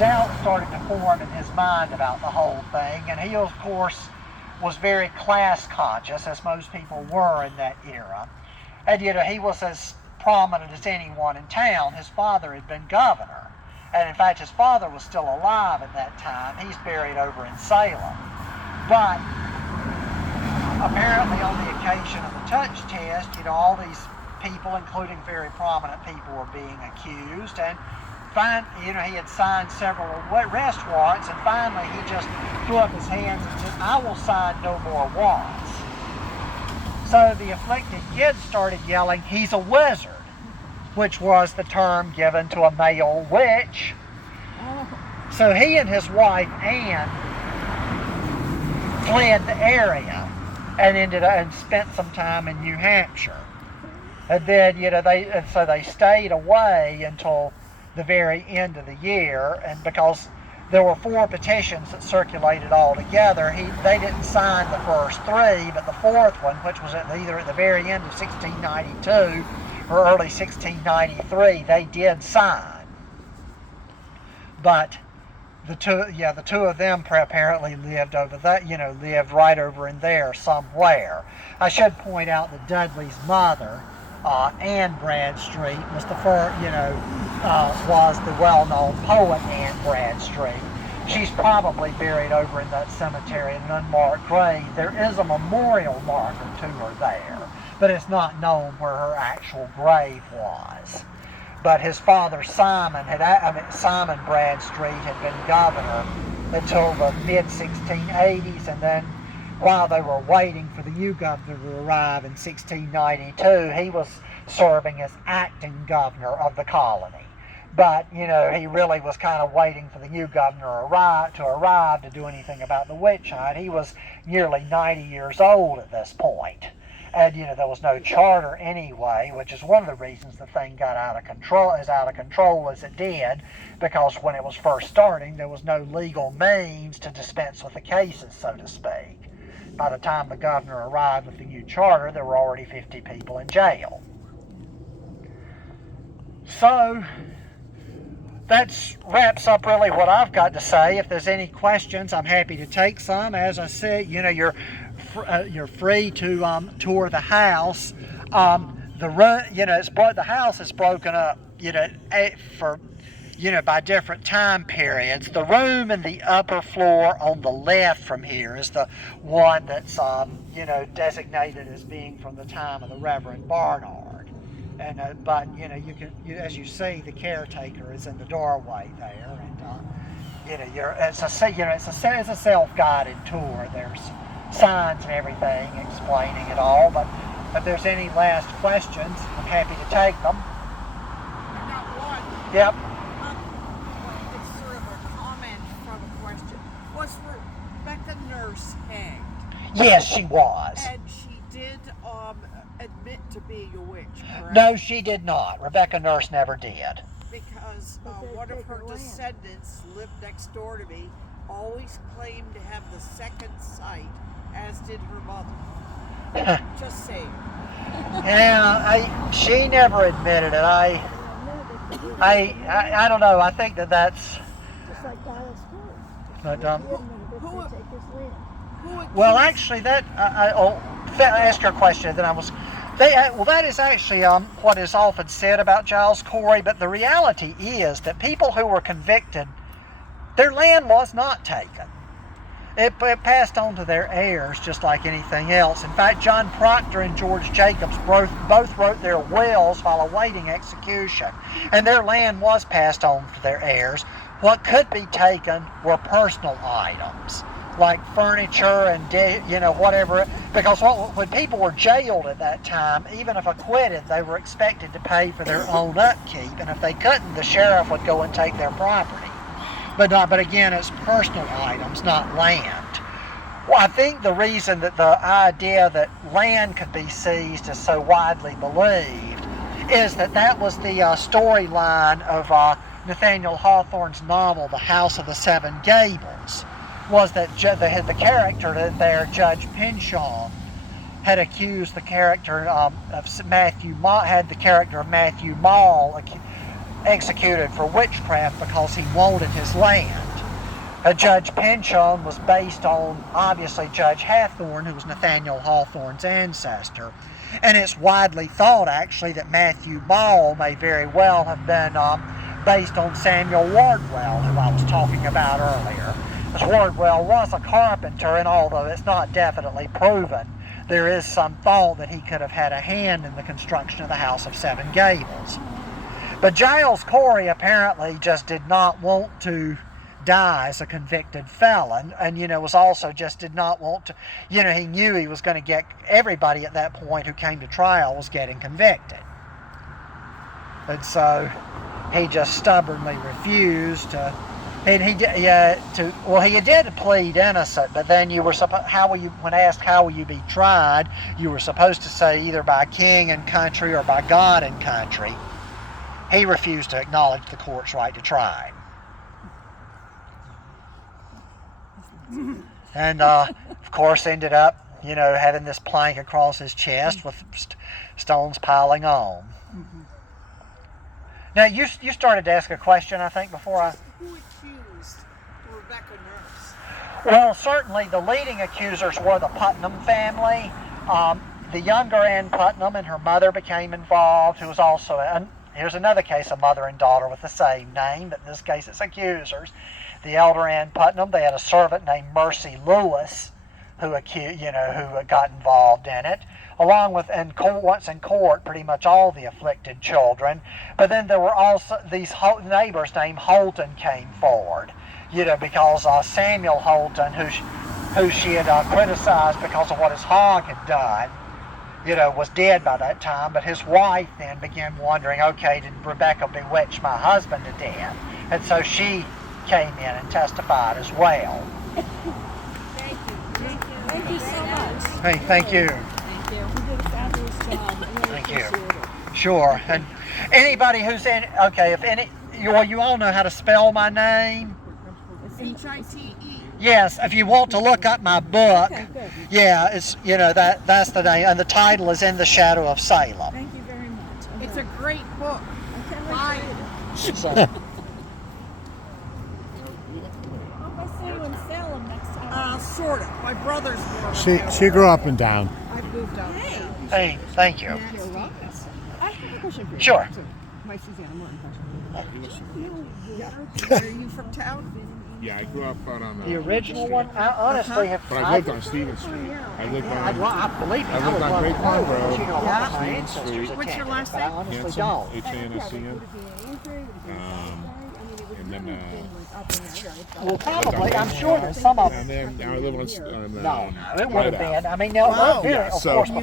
doubt started to form in his mind about the whole thing, and he, of course, was very class conscious, as most people were in that era. And he was as prominent as anyone in town. His father had been governor, and in fact his father was still alive at that time. He's buried over in Salem. But apparently on the occasion of the touch test, all these people, including very prominent people, were being accused, and he had signed several arrest warrants, and finally he just threw up his hands and said, "I will sign no more warrants." So the afflicted kids started yelling, "He's a wizard," which was the term given to a male witch. So he and his wife Anne fled the area and spent some time in New Hampshire. And then they stayed away until the very end of the year, and because there were 4 petitions that circulated all together, they didn't sign the first 3, but the 4th one, which was either at the very end of 1692 or early 1693, they did sign. But the two of them apparently lived over that, lived right over in there somewhere. I should point out that Dudley's mother, Anne Bradstreet, was was the well-known poet Anne Bradstreet. She's probably buried over in that cemetery in an unmarked grave. There is a memorial marker to her there, but it's not known where her actual grave was. But his father Simon Bradstreet had been governor until the mid-1680s, and then while they were waiting for the new governor to arrive in 1692, he was serving as acting governor of the colony. But, he really was kind of waiting for the new governor to arrive to do anything about the witch hunt. He was nearly 90 years old at this point. And, there was no charter anyway, which is one of the reasons the thing got out of control as it did, because when it was first starting, there was no legal means to dispense with the cases, so to speak. By the time the governor arrived with the new charter, there were already 50 people in jail. So that wraps up really what I've got to say. If there's any questions, I'm happy to take some. As I said, you're free to tour the house. The house is broken up, by different time periods. The room in the upper floor on the left from here is the one that's, designated as being from the time of the Reverend Barnard. And as you see, the caretaker is in the doorway there, and it's a self-guided tour. There's signs and everything explaining it all. But if there's any last questions, I'm happy to take them. I got one. Yep. It's sort of a comment from a question. Was Rebecca Nurse hanged? Yes, she was. And she did admit to being a witch, correct? No, she did not. Rebecca Nurse never did. Because one of her descendants lived next door to me, always claimed to have the second sight, as did her mother. Just saying. Yeah, she never admitted it. I don't know. I think that's. Just like Dallas But Who actually, I'll ask your question. Then that is actually what is often said about Giles Corey. But the reality is that people who were convicted, their land was not taken. It passed on to their heirs just like anything else. In fact, John Proctor and George Jacobs both wrote their wills while awaiting execution, and their land was passed on to their heirs. What could be taken were personal items, like furniture and whatever, because when people were jailed at that time, even if acquitted, they were expected to pay for their own upkeep, and if they couldn't, the sheriff would go and take their property. But again, it's personal items, not land. Well, I think the reason that the idea that land could be seized is so widely believed is that was the storyline of Nathaniel Hawthorne's novel, The House of the Seven Gables, was that the character there, Judge Pynchon, had accused the character of Matthew Maule, executed for witchcraft because he wanted his land. Judge Pynchon was based on, obviously, Judge Hathorne, who was Nathaniel Hawthorne's ancestor. And it's widely thought, actually, that Matthew Ball may very well have been based on Samuel Wardwell, who I was talking about earlier. Because Wardwell was a carpenter, and although it's not definitely proven, there is some thought that he could have had a hand in the construction of the House of Seven Gables. But Giles Corey apparently just did not want to die as a convicted felon, and was also just did not want to, he knew he was going to get, everybody at that point who came to trial was getting convicted. And so he just stubbornly refused to, and he did plead innocent, but then you were when asked how will you be tried, you were supposed to say either by king and country or by God and country. He refused to acknowledge the court's right to try him. And of course ended up, having this plank across his chest with stones piling on. Mm-hmm. Now you started to ask a question, I think, before I... Who accused Rebecca Nurse? Well, certainly the leading accusers were the Putnam family. The younger Ann Putnam and her mother became involved, who was also... Here's another case of mother and daughter with the same name, but in this case it's accusers. The elder Ann Putnam, they had a servant named Mercy Lewis who got involved in it, along with, once in court, pretty much all the afflicted children. But then there were also these neighbors named Holton came forward, because Samuel Holton, who she had criticized because of what his hog had done, was dead by that time, but his wife then began wondering, okay, did Rebecca bewitch my husband to death? And so she came in and testified as well. Thank you. Thank you so much. Hey, thank you. Thank you. You did a fabulous job. I really Thank you. appreciate it. Sure. And anybody who's in, you all know how to spell my name? Hite. Yes, if you want to look up my book, Okay, good. yeah, it's, that's the name, and the title is In the Shadow of Salem. Thank you very much. It's a great book. I can't Buy wait to read it. So, I hope I see you in Salem next time. Sort of. My brother's more of a She grew up in town. I've moved out. Hey. hey, thank you. I have a question for you. Sure. My Susanna Morton Are you from town? Yeah, I grew up out on The original one, I honestly have. But I lived on Stevens Street. I lived I on believe me, I lived on Great Pond Road. You know, a lot of my Yeah. ancestors What's your attended, last but I name? honestly Hanson, don't. H-A-N-S-E-N. And then, Well, probably. I'm sure that some of and them. then I live on No, it would have White House. been. I mean, Wow. of Yeah, course, so- before